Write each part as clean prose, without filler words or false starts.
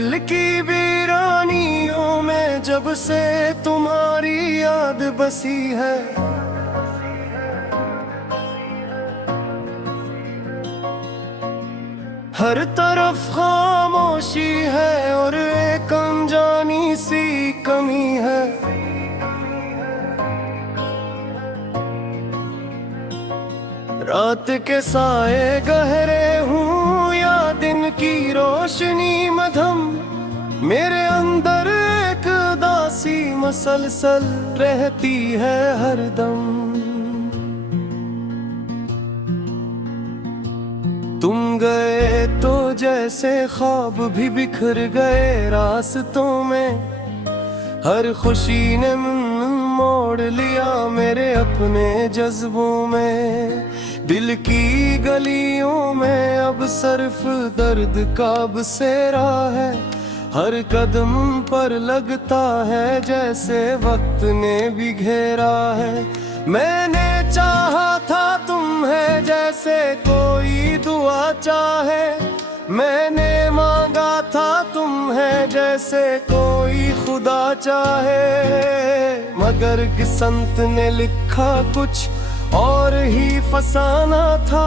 दिल की वीरानियों में जब से तुम्हारी याद बसी है, हर तरफ खामोशी है और एक अनजानी सी कमी है। रात के साए गहरे हूँ या दिन की रोशनी मधम, मेरे अंदर एक उदासी मसलसल रहती है हरदम। तुम गए तो जैसे ख्वाब भी बिखर गए रास्तों में, हर खुशी ने मोड़ लिया मेरे अपने जज्बों में। दिल की गलियों में अब सिर्फ दर्द का बसेरा है, हर कदम पर लगता है जैसे वक्त ने भी घेरा है। मैंने चाहा था तुम है जैसे कोई दुआ चाहे, मैंने मांगा था तुम है जैसे कोई खुदा चाहे, मगर किस्मत ने लिखा कुछ और ही फसाना था।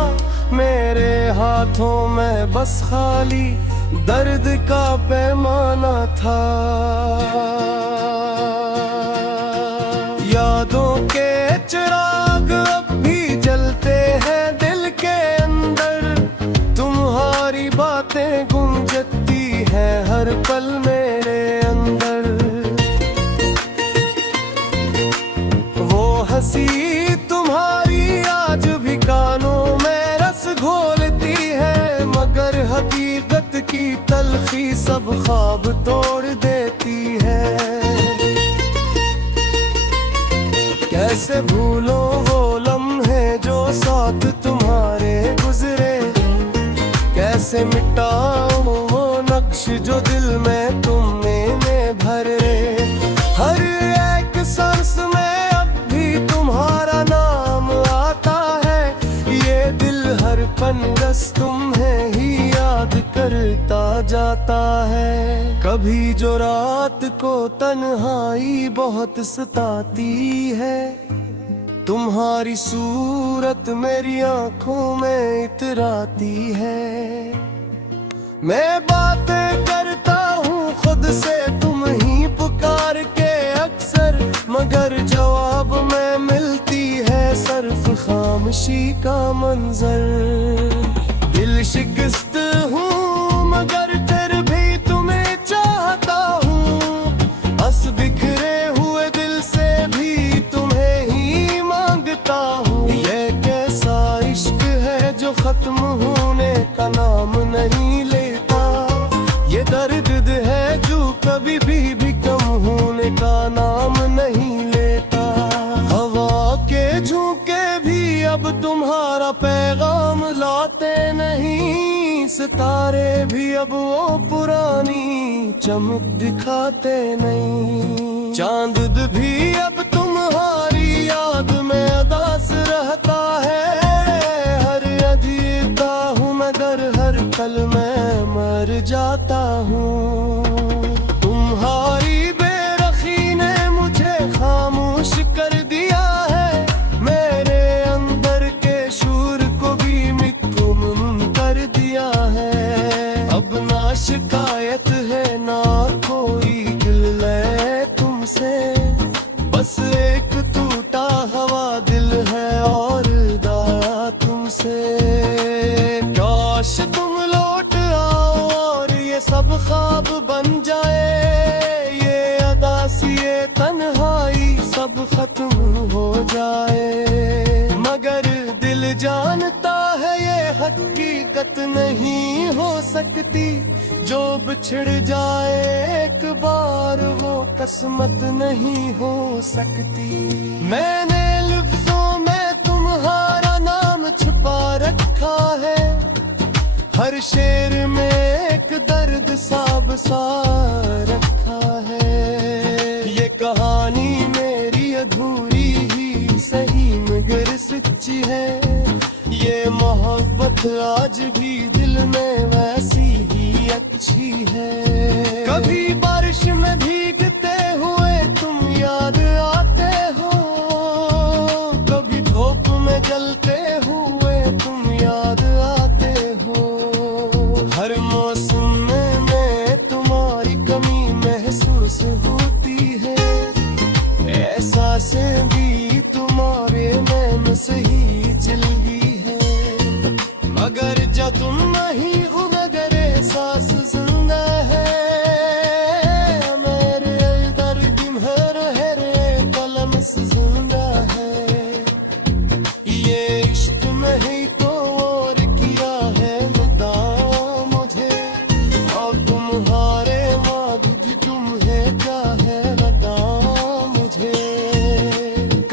मेरे हाथों में बस खाली दर्द का पैमाना था। यादों के चिराग अब भी जलते हैं दिल के अंदर, तुम्हारी बातें गूंजती हैं हर पल मेरे अंदर। वो हंसी तुम्हारी आज भी कानों में रस घोलती है, मगर हकीकत की तलखी सब ख्वाब तोड़ देती है। कैसे भूलो वो लम्हे जो साथ तुम्हारे गुजरे, कैसे मिटाओ वो नक्श जो दिल में तुमने भरे। हर एक सांस में अब भी तुम्हारा नाम आता है, ये दिल हर पल बस तुम्हें ही याद करता जाता है। कभी जो रात को तन्हाई बहुत सताती है, तुम्हारी सूरत मेरी आंखों में इतराती है। मैं बातें करता हूँ खुद से तुम ही पुकार के अक्सर, मगर जवाब में मिलती है सिर्फ खामोशी का मंजर। दिल शिकस्त हूँ मगर फिर भी तुम्हें चाहता हूँ, बस बिखरे हुए दिल से भी तुम्हें ही मांगता हूँ। ये कैसा इश्क है जो खत्म होने का नाम नहीं लेता, ये दर्द है जो कभी भी कम होने का नाम नहीं लेता। हवा के झोंके भी अब तुम्हारा पैगाम लाते नहीं, सितारे भी अब वो पुरानी चमक दिखाते नहीं। चांद भी अब तुम्हारी याद में उदास रहता है, हर अधीता हूँ मगर हर पल मैं मर जाता हूँ। तुम्हारी बेरखी ने मुझे खामोश कर दिया है, मेरे अंदर के शूर को भी गुम कर दिया है। अब ना शिकायत है ना कोई गिले तुमसे, बस एक टूटा हुआ दिल है और दाया तुमसे। काश तुम लौट आओ और ये सब ख्वाब बन जाए, ये अदासी ये तन्हाई सब खत्म हो जाए। मगर दिल जानता है ये हकीकत नहीं हो सकती, जो बिछड़ जाए एक बार वो किस्मत नहीं हो सकती। मैंने लफ्जों में तुम्हारा नाम छुपा रखा है, हर शेर में एक दर्द साब सा रखा है। ये कहानी मेरी अधूरी ही सही मगर सच्ची है, ये मोहब्बत आज भी दिल में वैसी ही अच्छी है। कभी बारिश में भीगते हुए तुम याद आते हो, कभी धूप में जलते हुए तुम याद आते हो। हर मौसम में तुम्हारी कमी महसूस होती है, एहसासें भी तुम्हारे नैन से ही जलती है। मगर जब तुम नहीं हो मगर एहसास जिंदा है, मेरे दर्द में रहे कलम से जिंदा है। ये इश्क में ही तो और किया है खुदा मुझे, और तुम्हारे मौजूद तुम्हें क्या है बता मुझे।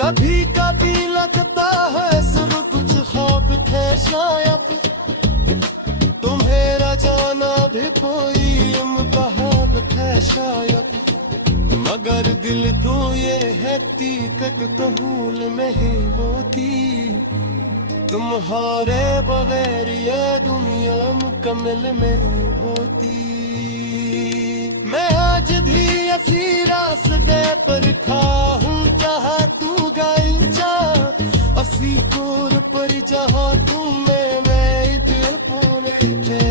कभी कभी लगता है सिर्फ कुछ ख्वाब थे शायद, तुम्हें जाना भी कोई इम्तिहान है शायद। मगर दिल तो ये है हकीकत तो भूल नहीं होती, तुम्हारे बगैर ये दुनिया मुकम्मल नहीं होती। मैं आज भी ऐसी रास्ते पर खा हूँ जहाँ तू गई जा, असी कोर पर जहाँ तुम मैं दिल पोने थे।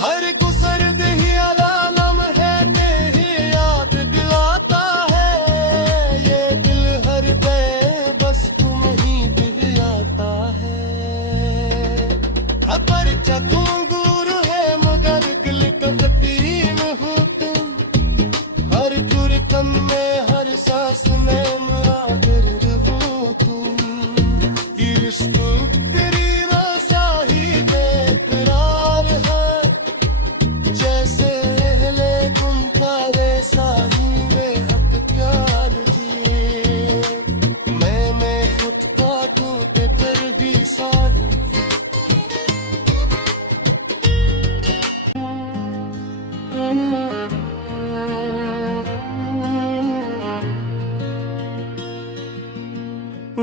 हर गुसर दही अलालम है तेरी याद दिलाता है, ये दिल हर बे बस तुम ही दिल आता है। पर तुम दूर है मगर दिल का तकरीम हो तुम, हर जुर्कम में हर सांस में मुआगर हो तुम। इश्क तेरी रासाही बेकरार है, जैसे ले तुम था वैसा ही वे हक प्यार दिए। मैं खुद का टूटे कर भी सारी।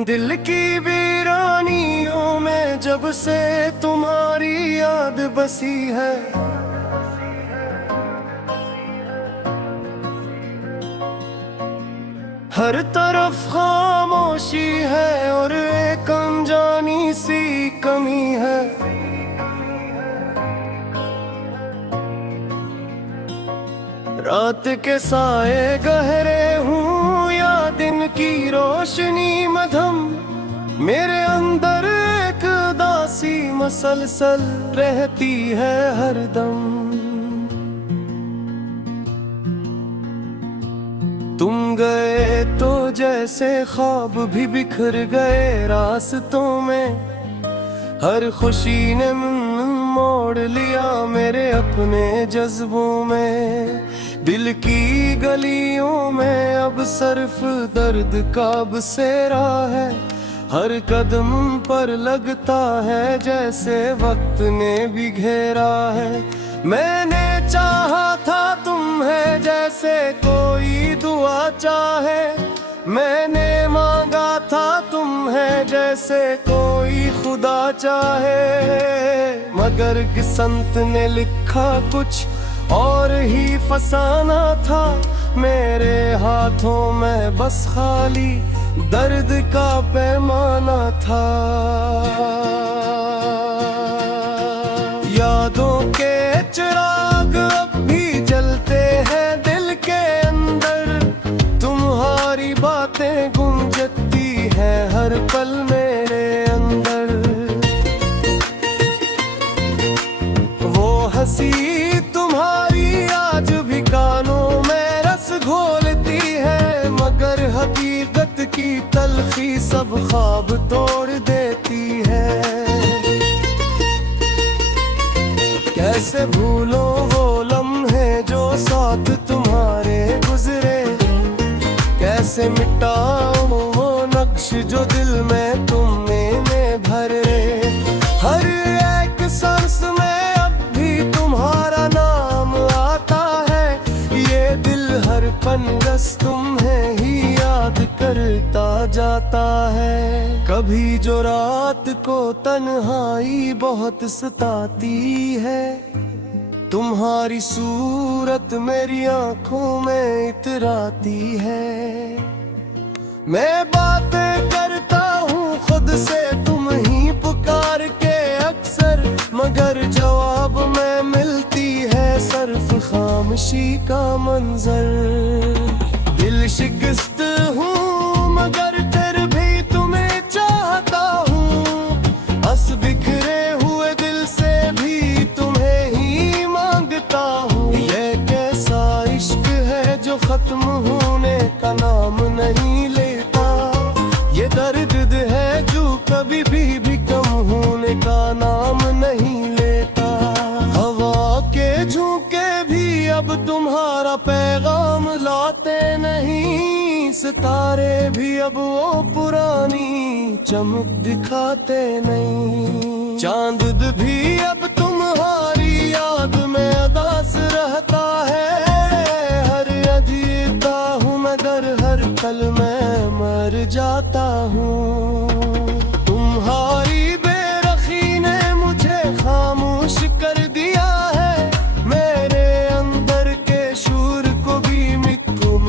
दिल की वीरानियों में जब से तुम्हारी याद बसी है, हर तरफ खामोशी है और एक अनजानी सी कमी है। रात के साए गहरे हूँ या दिन की रोशनी मधम, मेरे अंदर एक दासी मसलसल रहती है हरदम। तुम गए तो जैसे ख्वाब भी बिखर गए रास्तों में, हर खुशी ने मोड़ लिया मेरे अपने जज्बों में। दिल की गलियों में अब सिर्फ दर्द का बसेरा है, हर कदम पर लगता है जैसे वक्त ने भी घेरा है। मैंने चाहा था तुम्हें जैसे कोई दुआ चाहे, मैंने मांगा था तुम्हें जैसे कोई खुदा चाहे। मगर किस्मत ने लिखा कुछ और ही फसाना था, मेरे हाथों में बस खाली दर्द का पैमाना था। यादों के चिराग अब भी जलते हैं दिल के अंदर, तुम्हारी बातें गूंजती हैं हर पल मेरे अंदर। वो हंसी तुम्हारी आज भी कानों में रस घोलती है, मगर हकीकत की तलखी सब ख्वाब तोड़ देती है। कैसे भूलो वो लम्हे जो साथ तुम्हारे गुजरे, कैसे मिटाओ वो नक्श जो दिल में तुमने भरे। हर एक सांस में अब भी तुम्हारा नाम आता है, ये दिल हर पनगस तुम्हें ही याद करता जाता है। कभी जो रात को तन्हाई बहुत सताती है, तुम्हारी सूरत मेरी आंखों में इतराती है। मैं बातें करता हूँ खुद से तुम ही पुकार के अक्सर, मगर जवाब में मिलती है सिर्फ खामोशी का मंजर। दिल शिकस्त हूँ मगर फिर भी तुम्हें चाहता हूँ, हंस बिखरे हुए दिल से भी तुम्हें ही मांगता हूँ। ये कैसा इश्क है जो खत्म होने का नाम नहीं लेता, ये दर्द है जो कभी भी कम होने का नाम नहीं लेता। हवा के झोंके भी अब तुम्हारा पैगाम लाते नहीं, सितारे भी अब वो पुरानी चमक दिखाते नहीं। चांद भी अब तुम्हारी याद में उदास रहता है। हर अजीता हूँ मगर हर पल मैं मर जाता हूँ। तुम्हारी बेरखी ने मुझे खामोश कर दिया है, मेरे अंदर के शूर को भी मिक्कुम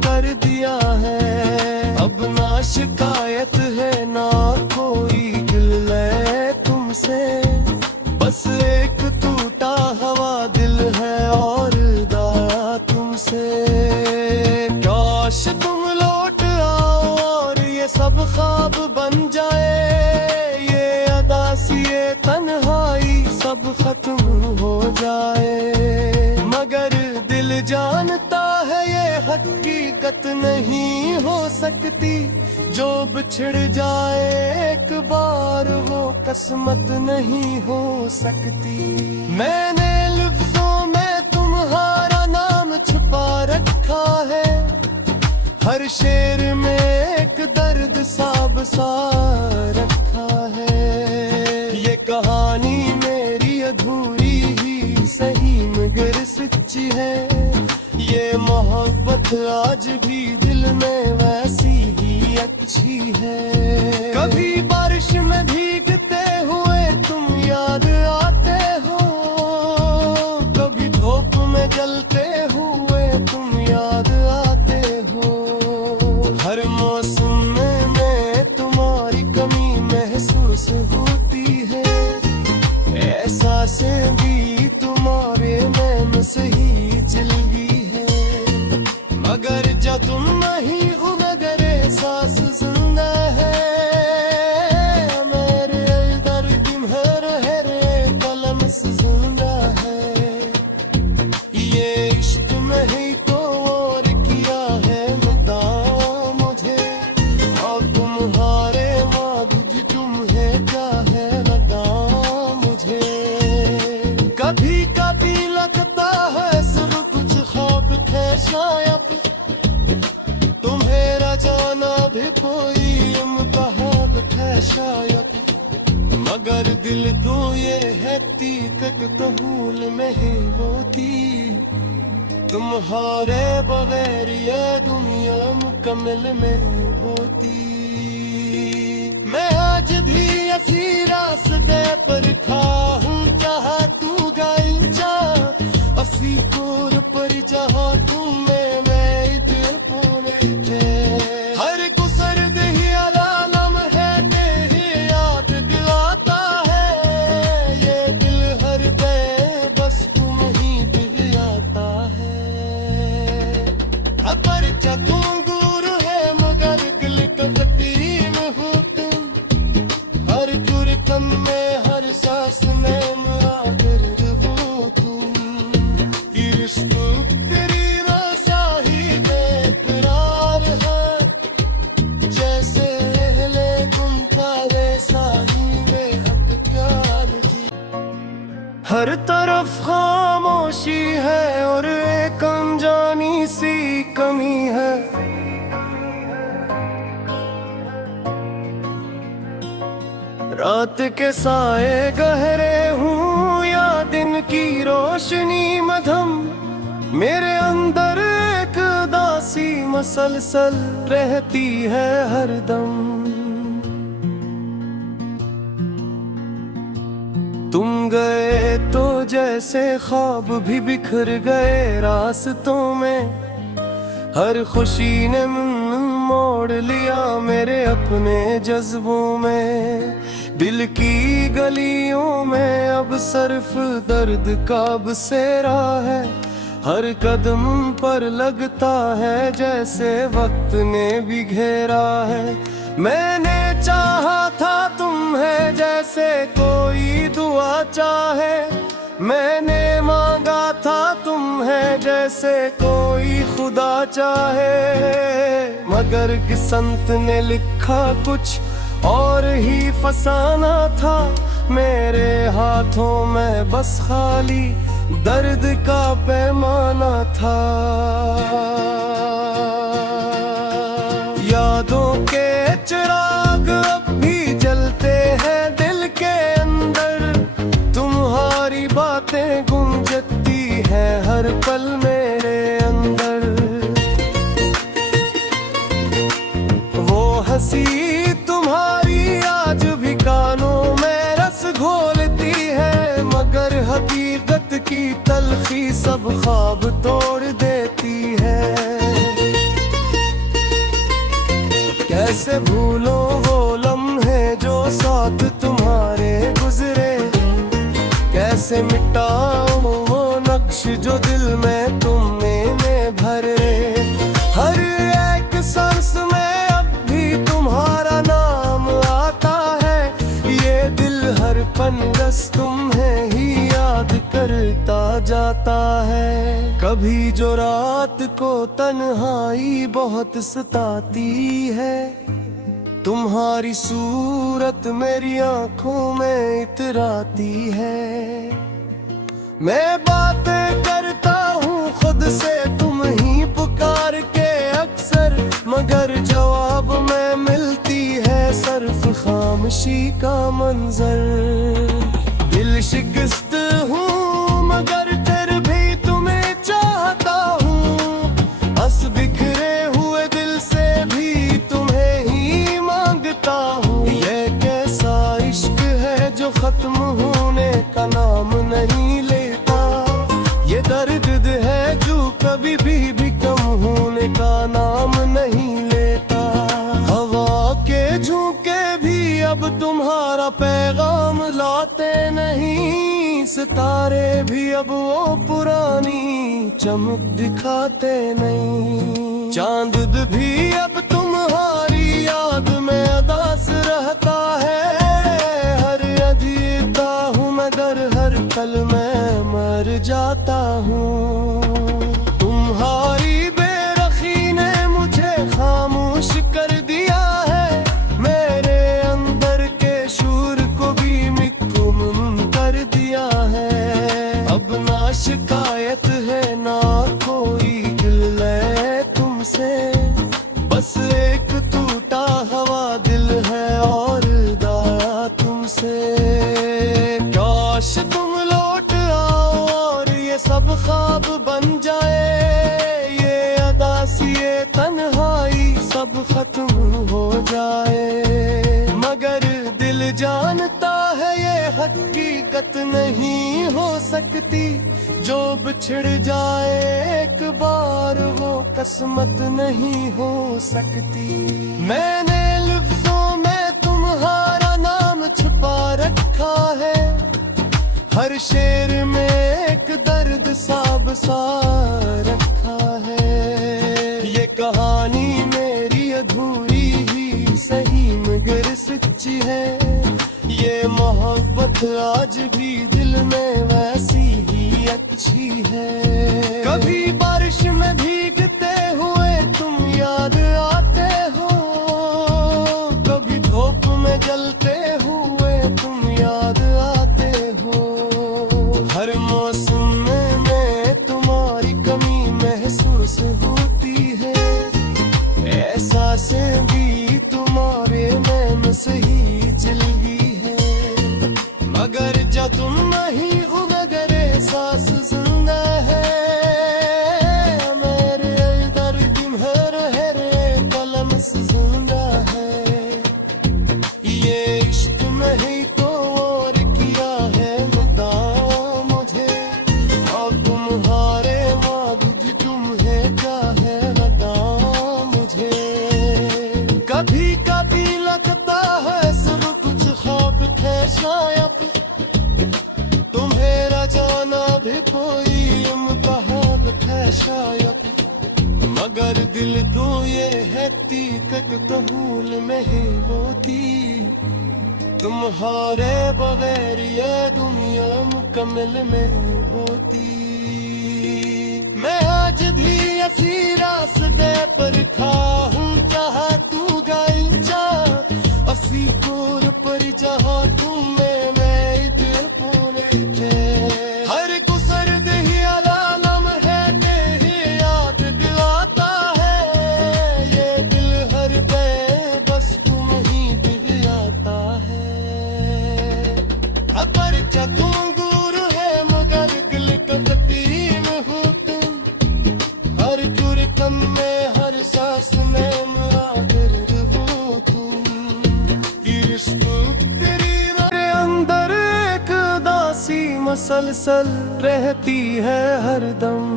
कर दिया है। अब ना शिकायत है ना कोई गिले तुमसे, बस एक टूटा हुआ दिल है और दाया तुमसे। काश तुम लौट आओ और ये सब ख्वाब बन जाए, ये अदासी ये तन्हाई सब खत्म हो जाए। मगर दिल जानता है ये हकीकत नहीं हो सकती, जो बिछड़ जाए एक बार वो किस्मत नहीं हो सकती। मैंने लफ्जों में तुम्हारा नाम छुपा रखा है, हर शेर में एक दर्द साब सा रखा है। ये कहानी मेरी अधूरी ही सही मगर सच्ची है, ये मोहब्बत आज भी दिल में वैसी ही अच्छी है। कभी बारिश में भीगते हुए तुम याद आते हो, कभी धूप में जलते हुए तुम याद आते हो। हर मौसम में तुम्हारी कमी महसूस होती है, एहसासें भी तुम्हारे नैन से ही जलती है। मगर जब तुम नहीं हो मगर एहसास जिंदा है, मेरे अंदर तुम्हारा है कलम से जिंदा है। ये इश्क में ही तो और किया है मुदा मुझे, और तुम्हारे माधुर्य तुम्हें क्या है लगा मुझे। कभी कभी लगता है सिर्फ कुछ ख्वाब थे शायद, तुम्हें जाना भी कोई इम्तिहान है शायद। मगर दिल तो ये है तीकत तो भूल में ही होती, तुम्हारे बगैर ये दुनिया मुकम्मल में होती। मैं आज भी ऐसी रास्ते पर खा हूँ जहाँ तू गई जा, असी कोर पर जहाँ तुम मैं दिल पोने थे। हर गुसर दही आलम है तेरी याद दिलाता है, ये दिल हर बे बस तुम ही दिल आता है। पर तुम दूर है मगर दिल का तकरीम हो तुम, हर जुर्कम में हर सांस में मुआदिर हो तुम। इश्क तेरी रासा ही बेकरार है, जैसे ले तुम था वैसा ही बेहद प्यार थी। हर तरफ खामोशी है और एक अनजानी सी कमी है। रात के साए गहरे हूँ या दिन की रोशनी मधम, मेरे अंदर एक दासी मसलसल रहती है हरदम। तुम गए तो जैसे ख्वाब भी बिखर गए रास्तों में, हर खुशी ने मोड़ लिया मेरे अपने जज्बों में। दिल की गलियों में अब सिर्फ दर्द का बसेरा है, हर कदम पर लगता है जैसे वक्त ने भी घेरा है। मैंने चाहा था तुम्हें जैसे कोई दुआ चाहे, मैंने मांगा था तुम्हें जैसे कोई खुदा चाहे, मगर किस्मत ने लिखा कुछ और ही फसाना था। मेरे हाथों में बस खाली दर्द का पैमाना था। यादों के चिराग अब भी जलते हैं दिल के अंदर, तुम्हारी बातें गूंजती हैं हर पल मेरे अंदर। वो हंसी तुम्हारी आज भी कानों में रस घोलती है, मगर हकीकत की तलखी सब ख्वाब तोड़ देती है। कैसे भूलो वो लम्हे जो साथ तुम्हारे गुजरे, कैसे मिटाओ वो नक्श जो दिल में तुमने भरे। हर एक सांस में अब भी तुम्हारा नाम आता है, ये दिल हर पनगस तुम्हें ही याद करता जाता है। कभी जो रात को तन्हाई बहुत सताती है, तुम्हारी सूरत मेरी आंखों में इतराती है। मैं बातें करता हूँ खुद से तुम ही पुकार के अक्सर, मगर जवाब में मिलती है सिर्फ खामोशी का मंजर। दिल शिकस्त हूँ मगर फिर भी तुम्हें चाहता हूँ, बस बिखरे हुए दिल से भी तुम्हें ही मांगता हूँ। ये कैसा इश्क है जो खत्म होने का नाम नहीं लेता, ये दर्द है जो कभी भी कम होने का नाम नहीं लेता। हवा के झोंके भी अब तुम्हारा पैगाम लाते नहीं, सितारे भी अब वो पुरानी चमक दिखाते नहीं। चांद भी अब तुम्हारी याद में उदास रहता है, हर अजीता हूँ मगर हर पल मैं मर जाता हूँ। तुम्हारी बेरखी ने मुझे खामोश कर दिया है, मेरे अंदर के शूर को भी मिक्कुम कर दिया है। अब ना शिकायत है ना कोई गिले तुमसे, बस एक टूटा हुआ दिल है और दाया तुमसे। काश तुम लौट आओ और ये सब ख्वाब बन जाए, ये अदासी ये तन्हाई सब खत्म हो जाए। मगर दिल जानता है ये हकीकत नहीं हो सकती, जो बिछड़ जाए एक बार वो किस्मत नहीं हो सकती। मैंने लफ्जों में तुम्हारा नाम छुपा रखा है, हर शेर में एक दर्द साब सा रखा है। ये कहानी मेरी अधूरी ही सही मगर सच्ची है, ये मोहब्बत आज भी दिल में वैसी ही अच्छी है। कभी बारिश में भीगते हुए तुम याद आते हो, कभी धूप में जलते हुए तुम याद आते हो। हर मौसम में तुम्हारी कमी महसूस होती है, एहसासें भी तुम्हारे नैन से ही जलती है। मगर जब तुम नहीं हो मगर एहसास जिंदा है, मेरे अंदर तुम्हारा हर कलम से जिंदा है। ये इश्क नहीं तो और किया है मुद्दा मुझे, मगर दिल को ये है तीकत तो भूल में ही होती। तुम्हारे बगैर ये दुनिया मुकम्मल में होती। मैं आज भी ऐसी रास्ते पर खाऊं चाहा तू गई जा असी कोर पर चाहा तू मैं दिल पोने थे। हर गुसर दही आलम है तेरी याद दिलाता है। ये दिल हर पे बस तुम ही दिलाता है। पर तुम दूर है मगर दिल का तकरीम हो तुम। हर जुर्कम में हर सांस में मुआदिल हो तुम। इश्क तेरी अंदर एक दासी मसलसल रहती है हरदम।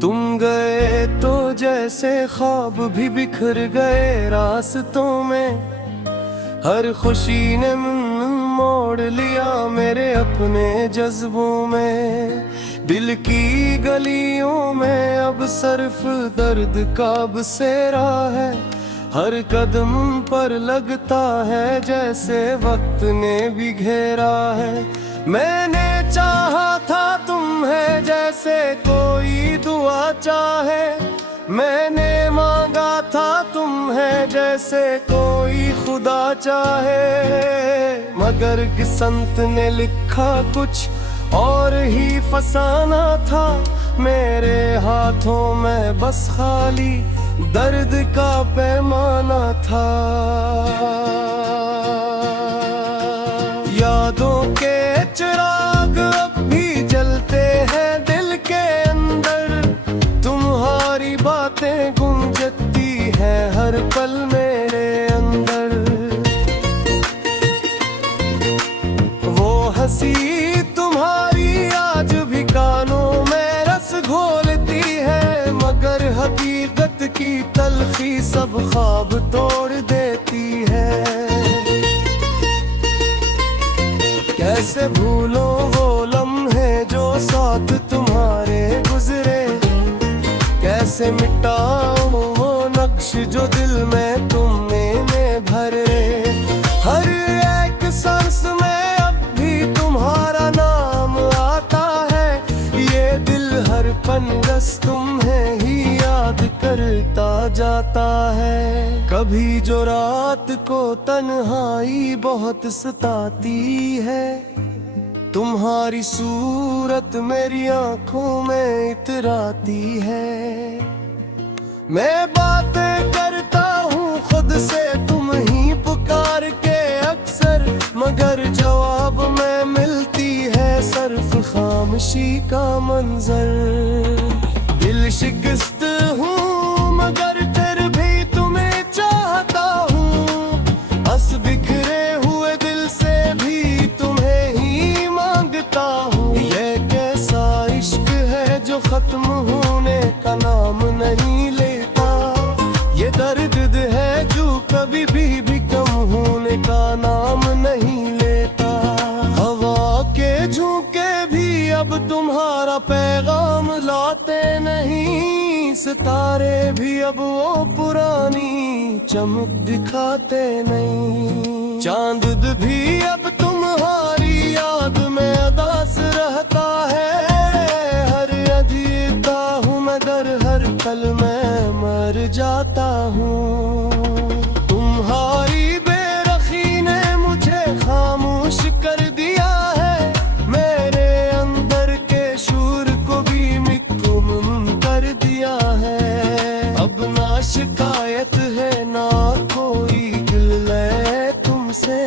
तुम गए तो जैसे ख्वाब भी बिखर गए रास्तों में। हर खुशी ने मोड़ लिया मेरे अपने जज्बों में। दिल की गलियों में अब सिर्फ दर्द का बसेरा है। हर कदम पर लगता है जैसे वक्त ने भी घेरा है। मैंने चाहा था तुम्हें जैसे कोई दुआ चाहे। मैंने मांगा था तुम्हें जैसे कोई खुदा चाहे। मगर किस्मत ने लिखा कुछ और ही फसाना था। मेरे हाथों में बस खाली दर्द का पैमाना था। यादों के चिराग अब भी जलते हैं दिल के अंदर। तुम्हारी बातें गूंजती हैं हर पल मेरे अंदर। वो हंसी तुम्हारी आज भी कानों में रस घोलती है। मगर हकीकत की तलखी सब ख्वाब तोड़ देती है। कैसे भूलो वो लम्हे जो साथ तुम्हारे गुजरे। कैसे मिटाओ वो नक्श जो दिल में तुमने भरे। हर एक सांस में अब भी तुम्हारा नाम आता है। ये दिल हर पल बस तुम्हें ही याद करता जाता है। कभी जो रात को तन्हाई बहुत सताती है। तुम्हारी सूरत मेरी आंखों में इतराती है। मैं बातें करता हूँ खुद से तुम ही पुकार के अक्सर। मगर जवाब में मिलती है सिर्फ खामोशी का मंजर। दिल शिकस्त हूँ मगर फिर भी तुम्हें चाहता हूँ। हंस बिखरे हुए दिल से भी तुम्हें ही मांगता हूँ। ये कैसा इश्क है जो खत्म होने का नाम नहीं लेता। ये दर्द है जो कभी भी कम होने का नाम नहीं लेता। हवा के झोंके भी अब तुम्हारा पैगाम लाते नहीं। सितारे भी अब वो पुरानी चमक दिखाते नहीं। चांद भी अब तुम्हारी याद में उदास रहता है। हर अधीता हूँ मगर हर पल में मर जाता हूँ। तुम्हारी बेरखी ने मुझे खामोश कर दिया है। मेरे अंदर के शूर को भी गुम कर दिया है। अब ना शिकायत है ना कोई गिले तुमसे।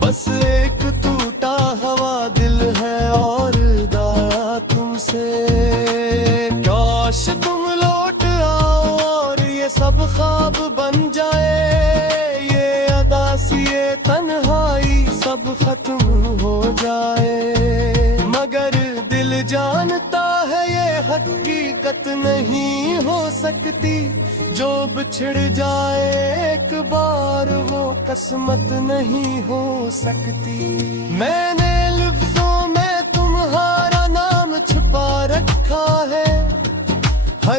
बस एक टूटा हुआ दिल है और दाया तुमसे। काश तुम लौट आओ और ये सब ख्वाब बन जाए। ये अदासी ये तन्हाई सब खत्म हो जाए। मगर दिल जानता है ये हकीकत नहीं हो सकती। जो बिछड़ जाए एक बार वो किस्मत नहीं हो सकती। मैंने लफ्जों में तुम्हारा नाम छुपा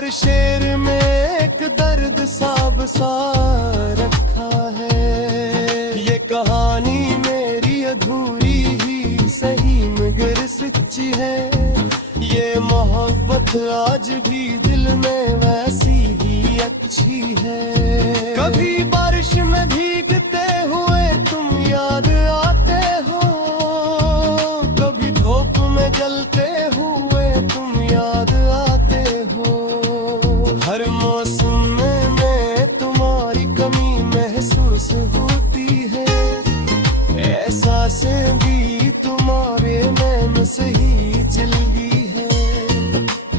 हर शेर में एक दर्द साब सा रखा है। ये कहानी मेरी अधूरी ही सही मगर सच्ची है। ये मोहब्बत आज भी दिल में वैसी ही अच्छी है। कभी बारिश में भीगते हुए तुम याद आते हो, कभी धूप में जलते हुए तुम याद आते हो। हर मौसम में तुम्हारी कमी महसूस होती है। एहसासें भी तुम्हारे नैन से ही जलती है।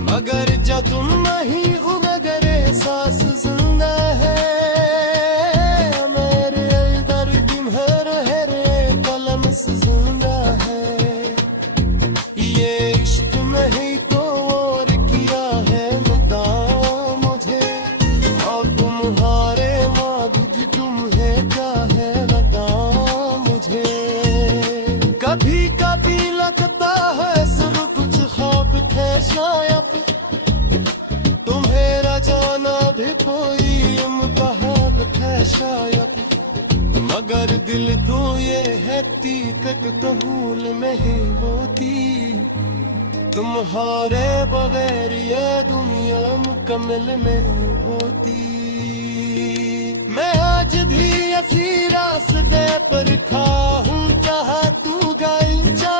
मगर जब तुम नहीं हो मगर एहसास जिंदा है। मेरे अंदर दिन हर कलम से जिंदा है। ये इश्क नहीं तो और किया है खुदा मुझे। और तुम्हारे माधुद तुम है क्या है बता मुझे। कभी कभी लगता है सिर्फ कुछ ख्वाब थे शायद। तुम्हें जाना भी कोई इम्तिहान है शायद। मगर दिल तो ये है हकीकत तो भूल नहीं होती। तुम्हारे बगैर ये दुनिया मुकम्मल नहीं होती। मैं आज भी ऐसी रास्ते पर खा हूँ जहाँ तू गई जा।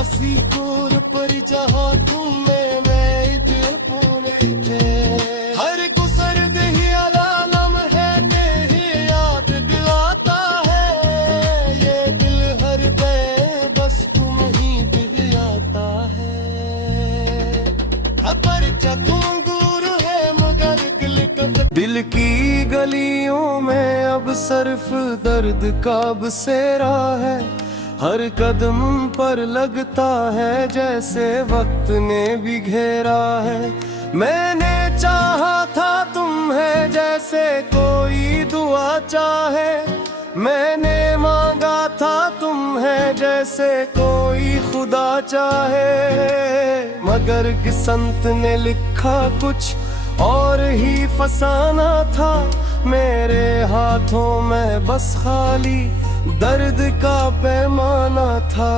असी कोर पर जहाँ तुम मैं दिल पूरे थे। हर गुसर दही अलालम है तेरी याद दिलाता है। ये दिल हर बस तुम ही दिल आता है। पर तुम दूर है मगर दिल की गलियों में अब सिर्फ दर्द का बसेरा है। हर कदम पर लगता है जैसे वक्त ने भी घेरा है। मैंने चाहा था तुम्हें जैसे कोई दुआ चाहे। मैंने मांगा था तुम्हें जैसे कोई खुदा चाहे। मगर किस्मत ने लिखा कुछ और ही फसाना था। मेरे हाथों में बस खाली दर्द का पैमाना था।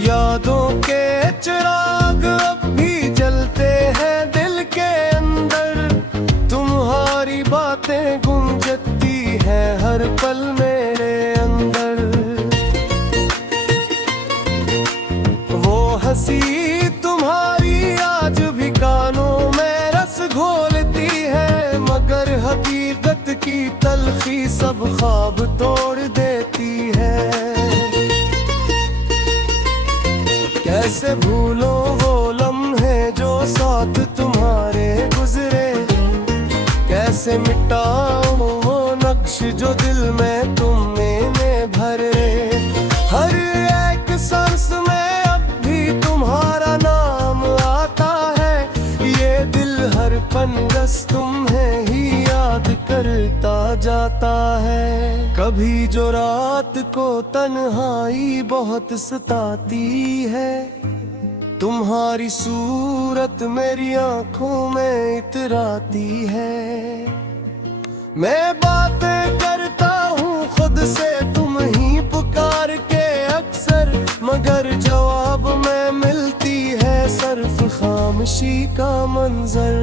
यादों के चिराग अब भी जलते हैं दिल के अंदर। तुम्हारी बातें गूंजती हैं हर पल मेरे अंदर। वो हंसी तुम्हारी आज भी कानों में रस घोलती है। मगर हकीकत की तलखी सब ख्वाब तोड़ देती है। कैसे भूलो वो लम्हे जो साथ तुम्हारे गुजरे। कैसे मिटाओ वो नक्श जो दिल में तुमने भरे। हर एक सांस में अब भी तुम्हारा नाम आता है। ये दिल हर पनगस तुम्हें ही याद करता जाता है। कभी जो रात को तन्हाई बहुत सताती है। तुम्हारी सूरत मेरी आंखों में इतराती है। मैं बातें करता हूँ खुद से तुम ही पुकार के अक्सर। मगर जवाब में मिलती है सिर्फ खामोशी का मंजर।